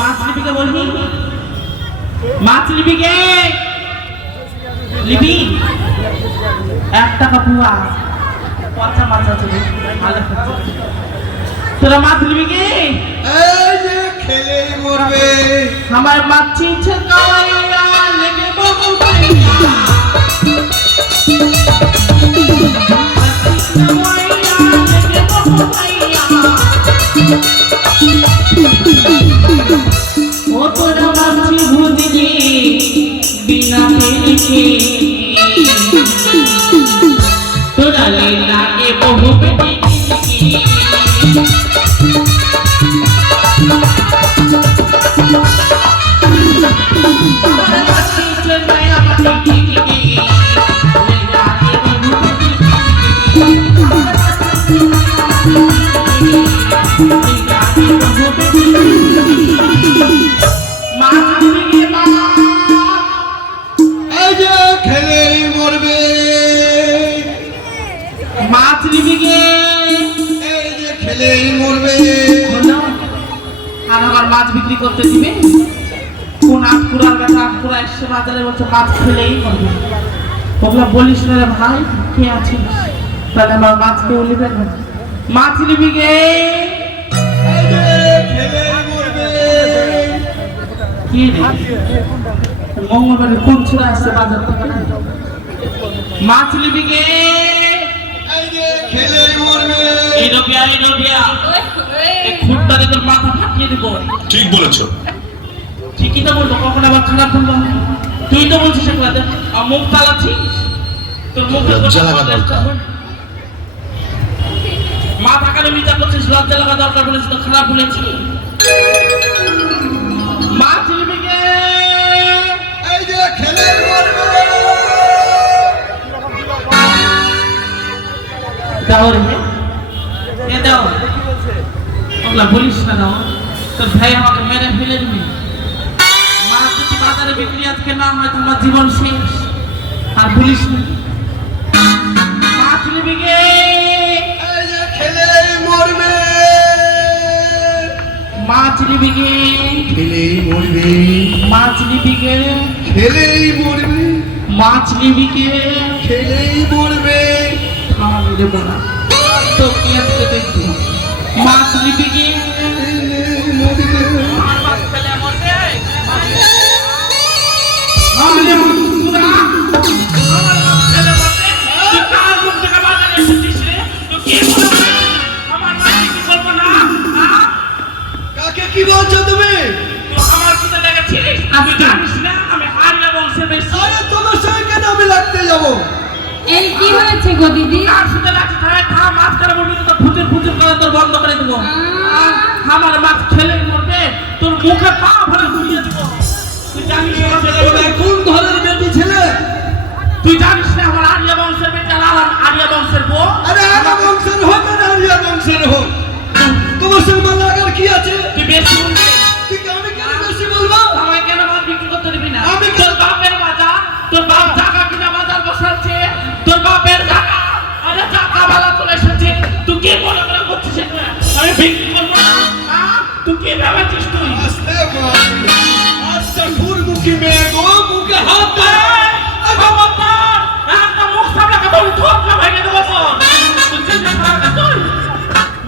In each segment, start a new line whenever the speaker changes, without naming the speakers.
মাছ লিপিকে বলবি মাছ লিপিকে লিপি এক টাকা পুয়া পচা মাছ আছে তোরা মাছ লিবি কি?
এই যে খেলেই মরবে।
আমার মাছি লেগে ও তোরা ভুজলি বিনা তোরা হলো আর আবার মাছ বিক্রি করতে দিবে। কোন আটকুড়ার কাছে আটকুড়া এসছে বাজারে বলছে মাছ খেলেই করবে। বলিস না ভাই কে আছিস? তাহলে আমার মাছ কেউ নিবে না। মাছ নিবি গে। কি মঙ্গলবারে কোন ছোড়া আসছে বাজার থেকে মাছ নিবি গে।
এই মরবে।
এই তোর মাথা ফাটিয়ে দিব।
ঠিক বলেছ।
ঠিকই তো বলব কখন আবার খারাপ বলব তুই তো বলছিস একলা আর মুখ চালাচ্ছিস তোর মুখ। মাথা কানে বিচার করছিস লজ্জা লাগা দরকার বলেছিস তো খারাপ বলেছি। মা চিলিমিকে
এই যে মরবে
দাও রে এ দাও ওগুলা বলিস না দাও তোর ভাই আমাকে মেরে ফেলে দিবি। মা যদি বাজারে বিক্রি আজকে না হয় তোমার জীবন শেষ। আর বলিস না। মা মাছ
খেলেই মরবে।
মাছ নিবিকে
খেলেই মরবে।
মাছ
খেলেই মরবে।
দেব না। তো কি আজকে দেখব। রে তুই কি?
বলছো তুমি
আমার সাথে লেগেছিস আমি জানিস না আমি হারিয়া বংশের বেশি
তোমার সঙ্গে কেন আমি লাগতে যাব?
এই কি হয়েছে গো দিদি?
আর সাথে লাগছে খা মাছ করে বলবি তো? ফুচুর ফুচুর করে তোর বন্ধ করে দিব। আমার মাছ খেলে মরবে তোর মুখে পা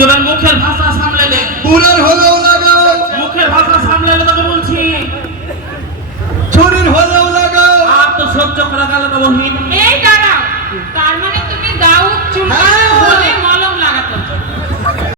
তোর মুখের ভাষা সামলে সামলালে
বুড়ের হলেও লাগাও।
মুখের ভাষা সামলে সামলালে তোকে বলছি।
ছুরির হলেও লাগাও।
আর তো সহ্য করা গেল না বহিন
এই দাঁড়াও তার মানে তুমি দাউদ চুল
হ্যাঁ